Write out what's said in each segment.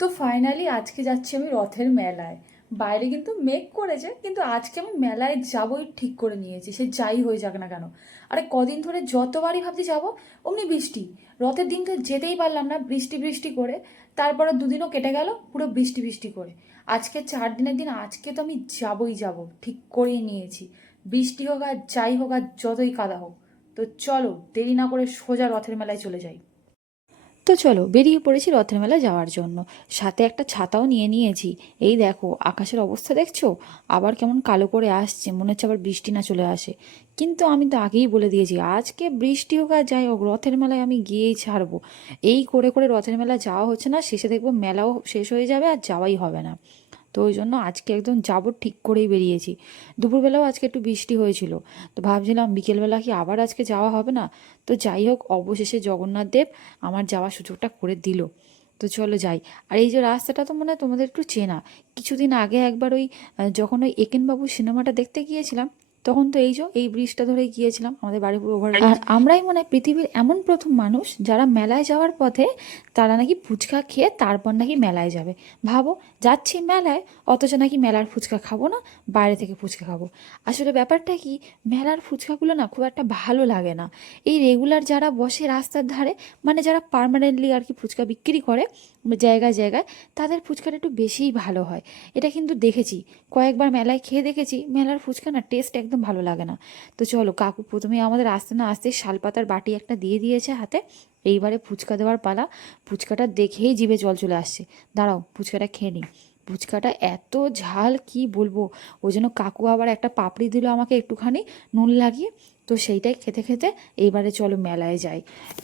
তো ফাইনালি আজকে যাচ্ছি আমি রথের মেলায়। বাইরে কিন্তু মেঘ করেছে, কিন্তু আজকে আমি মেলায় যাবই ঠিক করে নিয়েছি, সে যাই হয়ে যাক না কেন। আরে কদিন ধরে যতবারই ভাবছি যাবো, অমনি বৃষ্টি। রথের দিন তো যেতেই পারলাম না, বৃষ্টি বৃষ্টি করে। তারপরে দুদিনও কেটে গেল পুরো বৃষ্টি বৃষ্টি করে। আজকে 4 দিনের দিন, আজকে তো আমি যাবই যাব, ঠিক করেই নিয়েছি। বৃষ্টি হোক আর যাই হোক আর যতই কাদা হোক। তো চলো দেরি না করে সোজা রথের মেলায় চলে যাই। তো চলো বেরিয়ে পড়েছি রথের মেলা যাওয়ার জন্য। সাথে একটা ছাতাও নিয়ে নিয়েছি। এই দেখো আকাশের অবস্থা দেখছো, আবার কেমন কালো করে আসছে, মনে হচ্ছে আবার বৃষ্টি না চলে আসে। কিন্তু আমি তো আগেই বলে দিয়েছি, আজকে বৃষ্টি হোক আর যাই হোক রথের মেলায় আমি গিয়েই ছাড়বো। এই করে করে রথের মেলা যাওয়া হচ্ছে না, শেষে দেখবো মেলাও শেষ হয়ে যাবে আর যাওয়াই হবে না। তো ওই জন্য আজকে একদম যাবো ঠিক করেই বেরিয়েছি। দুপুরবেলাও আজকে একটু বৃষ্টি হয়েছিল, তো ভাবছিলাম বিকেলবেলা কি আবার আজকে যাওয়া হবে না। তো যাই হোক অবশেষে জগন্নাথ দেব আমার যাওয়ার সুযোগটা করে দিল। তো চলো যাই। আর এই যে রাস্তাটা তো মনে হয় তোমাদের একটু চেনা। কিছুদিন আগে একবার ওই যখন ওই একেনবাবু সিনেমাটা দেখতে গিয়েছিলাম, তখন তো এই যে এই ব্রিজটা ধরেই গিয়েছিলাম, আমাদের বাড়িপুর ওভার। আর আমরাই মনে হয় পৃথিবীর এমন প্রথম মানুষ যারা মেলায় যাওয়ার পথে তারা নাকি ফুচকা খেয়ে তারপর নাকি মেলায় যাবে। ভাবো, যাচ্ছি মেলায়, অথচ নাকি মেলার ফুচকা খাবো না, বাইরে থেকে ফুচকা খাবো। আসলে ব্যাপারটা কি, মেলার ফুচকাগুলো না খুব একটা ভালো লাগে না। এই রেগুলার যারা বসে রাস্তার ধারে, মানে যারা পার্মানেন্টলি আর কি ফুচকা বিক্রি করে জায়গায় জায়গায়, তাদের ফুচকাটা একটু বেশিই ভালো হয়। এটা কিন্তু দেখেছি, কয়েকবার মেলায় খেয়ে দেখেছি, মেলার ফুচকা না টেস্ট একদম ভালো লাগে না। তো চলো, কাকু প্রথমে আমাদের আসতে না আসতে শালপাতার বাটি একটা দিয়ে দিয়েছে হাতে। এইবারে ফুচকা দেওয়ার পালা। ফুচকাটা দেখেই জিভে জল চলে আসছে। দাঁড়াও ফুচকাটা খেয়ে নিই। ফুচকাটা এত ঝাল কি বলবো। ওই জন্য কাকু আবার একটা পাপড়ি দিল আমাকে একটুখানি নুন লাগিয়ে। তো সেইটাই খেতে খেতে এইবারে চলো মেলায় যাই।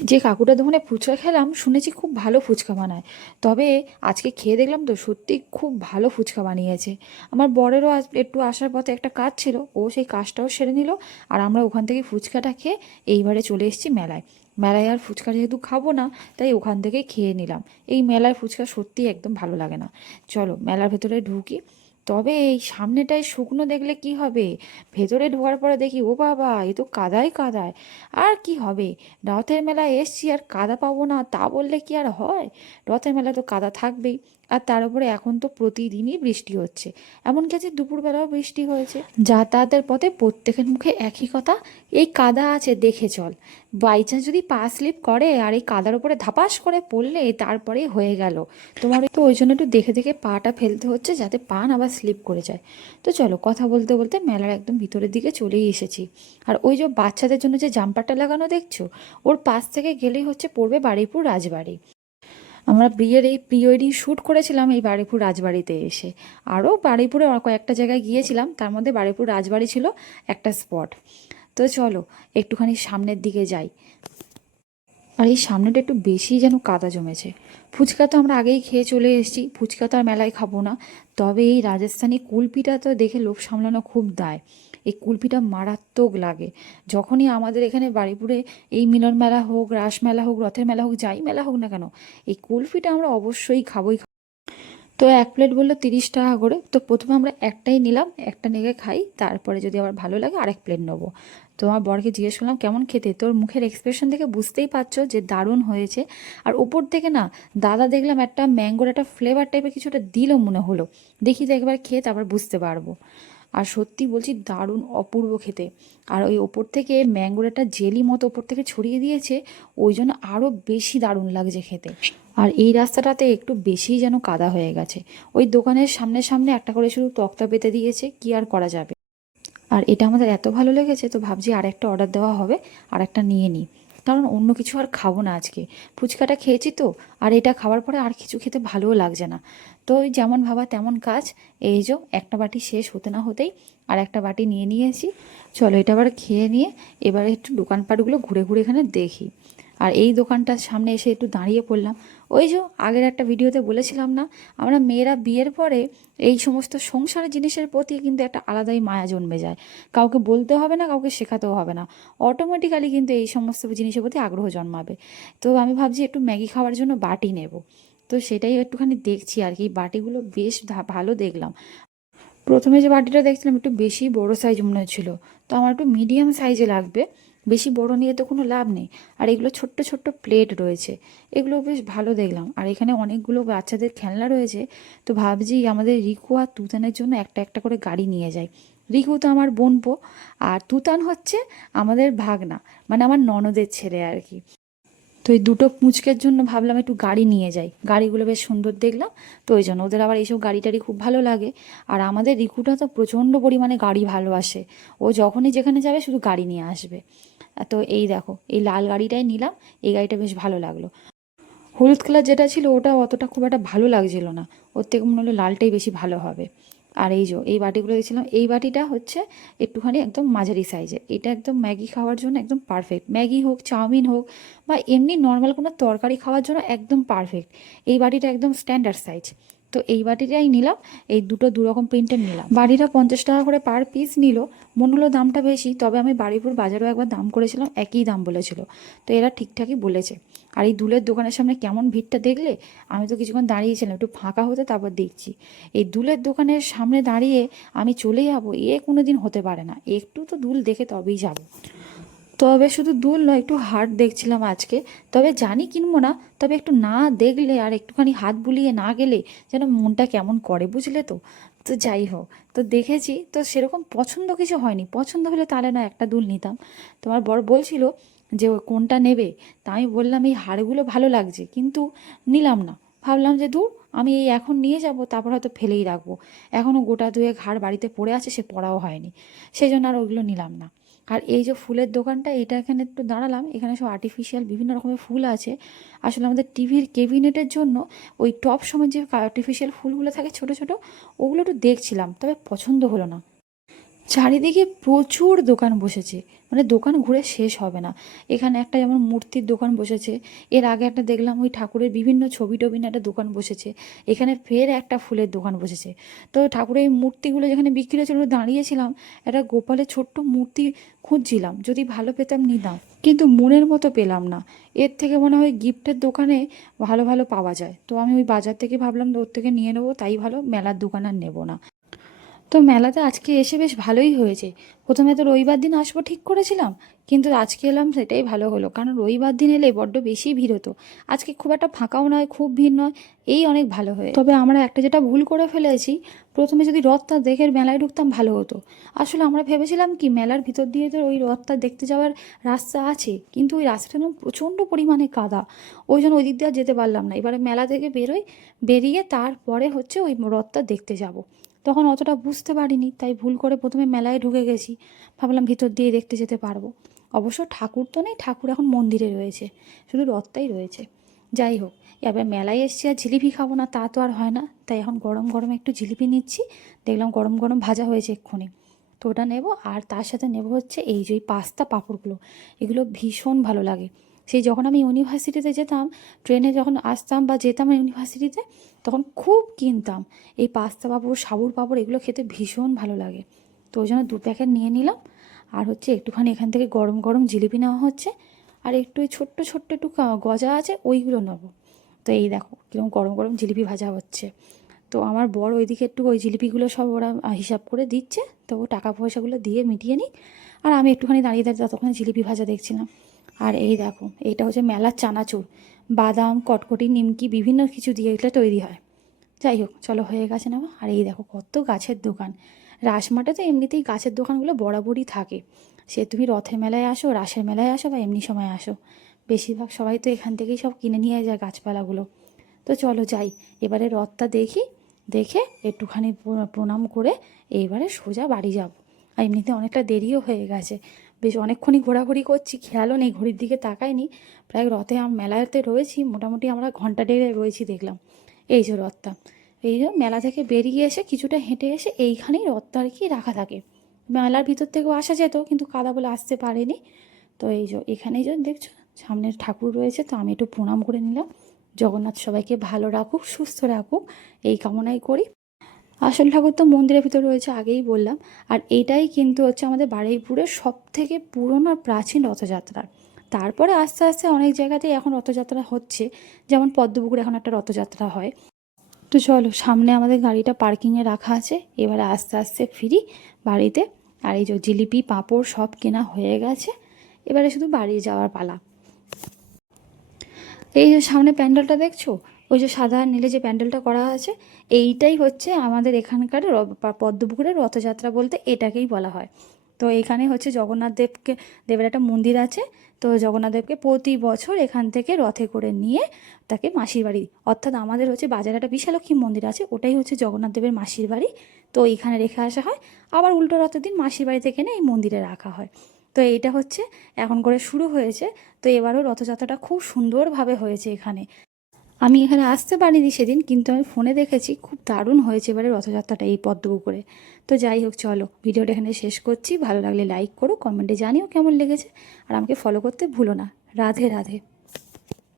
যে কাকুটার দোকানে ফুচকা খেলাম, শুনেছি খুব ভালো ফুচকা বানায়। তবে আজকে খেয়ে দেখলাম তো সত্যি খুব ভালো ফুচকা বানিয়েছে। আমার বরেরও আজ একটু আসার পথে একটা কাজ ছিল, ও সেই কাজটাও সেরে নিল। আর আমরা ওখান থেকে ফুচকাটা খেয়ে এইবারে চলে এসেছি মেলায়। মেলায় আর ফুচকা যেহেতু খাবো না, তাই ওখান থেকে খেয়ে নিলাম। এই মেলার ফুচকা সত্যি একদম ভালো লাগে না। চলো মেলার ভেতরে ঢুকি। তবে এই সামনেটায় শুকনো দেখলে কি হবে, ভেতরে ঢোকার পরে দেখি ও বাবা, এ তো কাদায় কাদায়। আর কি হবে, রথের মেলায় এসছি আর কাদা পাবো না তা বললে কি আর হয়। রথের মেলায় তো কাদা থাকবেই। আর তার উপরে এখন তো প্রতিদিনই বৃষ্টি হচ্ছে, এমনকি আজ দুপুরবেলাও বৃষ্টি হয়েছে। যাতায়াতের পথে প্রত্যেকের মুখে একই কথা, এই কাদা আছে দেখে চল। বাই চান্স যদি পা স্লিপ করে আর এই কাদার উপরে ধাপাস করে পড়লে তারপরে হয়ে গেল তোমার। তো ওই জন্য একটু দেখে দেখে পাটা ফেলতে হচ্ছে, যাতে পা না আবার স্লিপ করে যায়। তো চলো কথা বলতে বলতে মেলার একদম ভিতরের দিকে চলেই এসেছি। আর ওই যে বাচ্চাদের জন্য যে জাম্পারটা লাগানো দেখছো, ওর পাশ থেকে গেলেই হচ্ছে পড়বে বারুইপুর রাজবাড়ি। আমরা বিয়ের এই প্রি ওয়েডিং শ্যুট করেছিলাম এই বারুইপুর রাজবাড়িতে এসে। আরও বারুইপুরে কয়েকটা জায়গায় গিয়েছিলাম, তার মধ্যে বারুইপুর রাজবাড়ি ছিল একটা স্পট। তো চলো একটুখানি সামনের দিকে যাই। আর এই সামনেটা একটু বেশি যেন কাদা জমেছে। ফুচকা তো আমরা আগেই খেয়ে চলে এসেছি, ফুচকা তো আর মেলায় খাবো না। তবে এই রাজস্থানি কুলপিটা তো দেখে লোভ সামলানো খুব দায়। এই কুলপিটা মারাত্মক লাগে। যখনই আমাদের এখানে বারুইপুরে এই মিলন মেলা হোক, রাস মেলা হোক, রথের মেলা হোক, যাই মেলা হোক না কেন, এই কুলপিটা আমরা অবশ্যই খাবোই। তো এক প্লেট বললো 30 টাকা করে। তো প্রথমে আমরা একটাই নিলাম, একটা নিয়ে খাই, তারপরে যদি আবার ভালো লাগে আরেক প্লেট নেবো। তো আমার বরকে জিজ্ঞেস করলাম কেমন খেতে, তোর মুখের এক্সপ্রেশন দেখে বুঝতেই পারছো যে দারুণ হয়েছে। আর ওপর থেকে না, দাদা দেখলাম একটা ম্যাঙ্গোর একটা ফ্লেভার টাইপের কিছুটা দিল মনে হলো। দেখি তো একবার খেয়ে তারপর বুঝতে পারবো। আর সত্যি বলছি দারুণ অপূর্ব খেতে। আর ওই ওপর থেকে ম্যাঙ্গোর একটা জেলি মতো ওপর থেকে ছড়িয়ে দিয়েছে, ওই জন্য আরও বেশি দারুণ লাগছে খেতে। আর এই রাস্তাটাতে একটু বেশিই যেন কাদা হয়ে গেছে। ওই দোকানের সামনে সামনে একটা করে শুধু তক্তা পেতে দিয়েছে, কি আর করা যাবে। আর এটা আমাদের এত ভালো লেগেছে, তো ভাবছি আর একটা অর্ডার দেওয়া হবে, আর একটা নিয়ে নিই। কারণ অন্য কিছু আর খাবো না আজকে, ফুচকাটা খেয়েছি তো। আর এটা খাওয়ার পরে আর কিছু খেতে ভালোও লাগছে না। তো ওই যেমন ভাবা তেমন কাজ। এই যে একটা বাটি শেষ হতে না হতেই আর একটা বাটি নিয়ে নিয়েছি। চলো এটা আবার খেয়ে নিয়ে এবারে একটু দোকানপাটগুলো ঘুরে ঘুরে এখানে দেখি। আর এই দোকানটার সামনে এসে একটু দাঁড়িয়ে পড়লাম। ওই যে আগের একটা ভিডিওতে বলেছিলাম না, আমরা মেয়েরা বিয়ের পরে এই সমস্ত সংসারের জিনিসের প্রতি কিন্তু একটা আলাদাই মায়া জন্মে যায়। কাউকে বলতে হবে না, কাউকে শেখাতেও হবে না, অটোমেটিক্যালি কিন্তু এই সমস্ত জিনিসের প্রতি আগ্রহ জন্মাবে। তো আমি ভাবছি একটু ম্যাগি খাওয়ার জন্য বাটি নেব। তো সেটাই একটুখানি দেখছি আর কি, বাটিগুলো বেশ ভালো দেখলাম। প্রথমে যে বাটিটা দেখছিলাম একটু বেশি বড় সাইজ মনে হচ্ছিল, তো আমার একটু মিডিয়াম সাইজে লাগবে। বেশি বড় নিয়ে তো কোনো লাভ নেই। আর এগুলো ছোট্ট ছোট্ট প্লেট রয়েছে, এগুলো বেশ ভালো দেখলাম। আর এখানে অনেকগুলো বাচ্চাদের খেলনা রয়েছে। তো ভাবছি আমাদের রিকু আর তুতানের জন্য একটা একটা করে গাড়ি নিয়ে যাই। রিকু তো আমার বোনপো, আর তুতান হচ্ছে আমাদের ভাগনা, মানে আমার ননদের ছেলে আর কি। তো এই দুটো পুঁচকের জন্য ভাবলাম একটু গাড়ি নিয়ে যাই, গাড়িগুলো বেশ সুন্দর দেখলাম। তো ওই জন্য ওদের আবার এইসব গাড়ি টাড়ি খুব ভালো লাগে। আর আমাদের রিকুটা তো প্রচণ্ড পরিমাণে গাড়ি ভালোবাসে, ও যখনই যেখানে যাবে শুধু গাড়ি নিয়ে আসবে। তো এই দেখো এই লাল গাড়িটাই নিলাম, এই গাড়িটা বেশ ভালো লাগলো। হলুদ কালার যেটা ছিল ওটা অতটা খুব একটা ভালো লাগছিল না, ওর থেকে মনে হলো লালটাই বেশি ভালো হবে। আর এই বাটিগুলো দেখছিলাম, এই বাটিটা হচ্ছে একটুখানি একদম মাঝারি সাইজের, এটা একদম ম্যাগি খাওয়ার জন্য একদম পারফেক্ট, ম্যাগি হোক চাউমিন হোক বা এমনি নর্মাল কোনো তরকারি খাওয়ার জন্য একদম পারফেক্ট। এই বাটিটা একদম স্ট্যান্ডার্ড সাইজ। তো এই বাটিটাই নিলাম, এই দুটো দুরকম প্রিন্টের নিলাম। বাটিটা 50 টাকা করে পার পিস নিল। মনে হলো দামটা বেশি, তবে আমি বারুইপুর বাজারেও একবার দাম করেছিলাম, একই দাম বলেছিল। তো এরা ঠিকঠাকই বলেছে। আর এই দুলের দোকানের সামনে কেমন ভিড়টা দেখলে, আমি তো কিছুক্ষণ দাঁড়িয়েছিলাম একটু ফাঁকা হতে, তারপর দেখছি এই দুলের দোকানের সামনে দাঁড়িয়ে আমি চলে যাবো, কোনো দিন হতে পারে না, একটু তো দুল দেখে তবেই যাব। তবে শুধু দুল নয়, একটু হাট দেখছিলাম আজকে। তবে জানি কিনবো না, তবে একটু না দেখলে আর একটুখানি হাত বুলিয়ে না গেলে যেন মনটা কেমন করে, বুঝলে তো। তো যাই হোক, তো দেখেছি, তো সেরকম পছন্দ কিছু হয়নি, পছন্দ হলে তাহলে না একটা দুল নিতাম। তোমার বর বলছিল যে ও কোনটা নেবে, তা আমি বললাম এই হাড়গুলো ভালো লাগছে, কিন্তু নিলাম না। ভাবলাম যে দূর, আমি এই এখন নিয়ে যাব, তারপর হয়তো ফেলেই রাখবো। এখনও গোটা দুয়েক হাড় বাড়িতে পড়ে আছে, সে পড়াও হয়নি, সেই জন্য আর ওগুলো নিলাম না। আর এই যে ফুলের দোকানটা, এটা এখানে একটু দাঁড়ালাম, এখানে সব আর্টিফিশিয়াল বিভিন্ন রকমের ফুল আছে। আসলে আমাদের টিভির কেবিনেটের জন্য ওই টপ সময় যে আর্টিফিশিয়াল ফুলগুলো থাকে ছোট ছোট, ওগুলো একটু দেখছিলাম, তবে পছন্দ হলো না। চারিদিকে প্রচুর দোকান বসেছে, মানে দোকান ঘুরে শেষ হবে না। এখানে একটা যেমন মূর্তির দোকান বসেছে, এর আগে একটা দেখলাম ওই ঠাকুরের বিভিন্ন ছবি টবি নিয়ে একটা দোকান বসেছে, এখানে ফের একটা ফুলের দোকান বসেছে। তো ঠাকুরের এই মূর্তিগুলো যেখানে বিক্রি হচ্ছিল দাঁড়িয়েছিলাম, একটা গোপালের ছোট্ট মূর্তি খুঁজছিলাম, যদি ভালো পেতাম নিতাম, কিন্তু মনের মতো পেলাম না। এর থেকে মনে হয় গিফটের দোকানে ভালো ভালো পাওয়া যায়। তো আমি ওই বাজার থেকে ভাবলাম ওর থেকে নিয়ে নেবো, তাই ভালো, মেলার দোকান আর নেবো না। তো মেলাতে আজকে এসে বেশ ভালোই হয়েছে। প্রথমে তো রবিবার দিন আসবো ঠিক করেছিলাম, কিন্তু আজকে এলাম, সেটাই ভালো হলো, কারণ রবিবার দিন এলে বড্ড বেশি ভিড় হতো। আজকে খুব একটা ফাঁকাও নয়, খুব ভিড় নয়, এই অনেক ভালো হয়ে। তবে আমরা একটা যেটা ভুল করে ফেলেছি, প্রথমে যদি রথটা দেখে মেলায় ঢুকতাম ভালো হতো। আসলে আমরা ভেবেছিলাম কি মেলার ভিতর দিয়ে তো ওই রথটা দেখতে যাওয়ার রাস্তা আছে, কিন্তু ওই রাস্তাটা না প্রচণ্ড পরিমাণে কাদা, ওই জন্য ওই দিক দিয়ে আর যেতে পারলাম না। এবারে মেলা থেকে বেরিয়ে তারপরে হচ্ছে ওই রথটা দেখতে যাব। তখন অতটা বুঝতে পারিনি, তাই ভুল করে প্রথমে মেলায় ঢুকে গেছি, ভাবলাম ভিতর দিয়ে দেখতে যেতে পারবো। অবশ্য ঠাকুর তো নেই, ঠাকুর এখন মন্দিরে রয়েছে, শুধু রথটাই রয়েছে। যাই হোক, এবার মেলায় এসছি আর জিলিপি খাবো না তা তো আর হয় না, তাই এখন গরম গরম একটু জিলিপি নিচ্ছি। দেখলাম গরম গরম ভাজা হয়েছে এক্ষুনি, তো ওটা নেবো। আর তার সাথে নেবো হচ্ছে এই যে পাস্তা পাঁপড়গুলো, এগুলো ভীষণ ভালো লাগে। সেই যখন আমি ইউনিভার্সিটিতে যেতাম, ট্রেনে যখন আসতাম বা যেতাম ইউনিভার্সিটিতে, তখন খুব কিনতাম এই পাস্তা পাঁপড়, সাবুর পাঁপড়, এগুলো খেতে ভীষণ ভালো লাগে। তো ওই জন্য 2 প্যাকেট নিয়ে নিলাম। আর হচ্ছে একটুখানি এখান থেকে গরম গরম জিলিপি নেওয়া হচ্ছে, আর একটু ওই ছোট্ট ছোট্ট একটু গজা আছে ওইগুলো নেবো। তো এই দেখো কীরকম গরম গরম জিলিপি ভাজা হচ্ছে। তো আমার বড় ওইদিকে একটু ওই জিলিপিগুলো সব ওরা হিসাব করে দিচ্ছে, তো ও টাকা পয়সাগুলো দিয়ে মিটিয়ে নিই। আর আমি একটুখানি দাঁড়িয়ে দাঁড়িয়ে ততক্ষণে জিলিপি ভাজা দেখছিলাম। আর এই দেখো এইটা হচ্ছে মেলার চানাচুর, বাদাম কটকটি নিমকি বিভিন্ন কিছু দিয়ে এটা তৈরি হয়। যাই হোক, চলো হয়ে গেছে নেওয়া। আর এই দেখো কত গাছের দোকান। রাসমাটে তো এমনিতেই গাছের দোকানগুলো বরাবরই থাকে, সে তুমি রথের মেলায় আসো, রাসের মেলায় আসো বা এমনি সময় আসো, বেশিরভাগ সবাই তো এখান থেকেই সব কিনে নিয়ে যায় গাছপালাগুলো। তো চলো যাই, এবারে রথটা দেখি, দেখে একটুখানি প্রণাম করে এইবারে সোজা বাড়ি যাব। আর এমনিতে অনেকটা দেরিও হয়ে গেছে, বেশ অনেকক্ষণই ঘোরাঘুরি করছি, খেয়ালও নেই, ঘড়ির দিকে তাকাইনি। প্রায় রথে মেলাতে রয়েছি মোটামুটি আমরা ঘন্টা দেড়ে রয়েছি দেখলাম। এই যে রথটা, এই যে মেলা থেকে বেরিয়ে এসে কিছুটা হেঁটে এসে এইখানেই রথটা আর কি রাখা থাকে। মেলার ভিতর থেকেও আসা যেত, কিন্তু কাদা বলে আসতে পারেনি। তো এই যে এখানেই যে দেখছো সামনে ঠাকুর রয়েছে, তো আমি একটু প্রণাম করে নিলাম। জগন্নাথ সবাইকে ভালো রাখুক, সুস্থ রাখুক, এই কামনাই করি। আসল ঠাকুর তো মন্দিরের ভিতর রয়েছে, আগেই বললাম। আর এইটাই কিন্তু হচ্ছে আমাদের বারুইপুরের সব থেকে পুরনো আর প্রাচীন রথযাত্রা। তারপরে আস্তে আস্তে অনেক জায়গাতেই এখন রথযাত্রা হচ্ছে, যেমন পদ্মপুকুরে এখন একটা রথযাত্রা হয়। তো চলো, সামনে আমাদের গাড়িটা পার্কিংয়ে রাখা আছে, এবারে আস্তে আস্তে ফিরি বাড়িতে। আর এই যে জিলিপি পাঁপড় সব কেনা হয়ে গেছে, এবারে শুধু বাড়ি যাওয়ার পালা। এই যে সামনে প্যান্ডেলটা দেখছো, ওই যে সাদা আর নীলে যে প্যান্ডেলটা করা আছে, এইটাই হচ্ছে আমাদের এখানকার পদ্মপুকুরের রথযাত্রা, বলতে এটাকেই বলা হয়। তো এখানে হচ্ছে জগন্নাথ দেবের একটা মন্দির আছে। তো জগন্নাথ দেবকে প্রতি বছর এখান থেকে রথে করে নিয়ে তাকে মাসির বাড়ি, অর্থাৎ আমাদের হচ্ছে বাজারে একটা বিশালক্ষী মন্দির আছে, ওটাই হচ্ছে জগন্নাথ দেবের মাসির বাড়ি। তো এইখানে রেখে আসা হয়, আবার উল্টো রথের দিন মাসির বাড়ি থেকে এনে এই মন্দিরে রাখা হয়। তো এইটা হচ্ছে এখন করে শুরু হয়েছে। তো এবারও রথযাত্রাটা খুব সুন্দরভাবে হয়েছে এখানে। আমি এখানে আসতে পারিনি সেদিন, কিন্তু আমি ফোনে দেখেছি, খুব দারুণ হয়েছে এবারে রথযাত্রাটা এই পদ্মপুকুরে। তো যাই হোক, চলো ভিডিওটা এখানে শেষ করছি। ভালো লাগলে লাইক করো, কমেন্টে জানিও কেমন লেগেছে, আর আমাকে ফলো করতে ভুলো না। রাধে রাধে।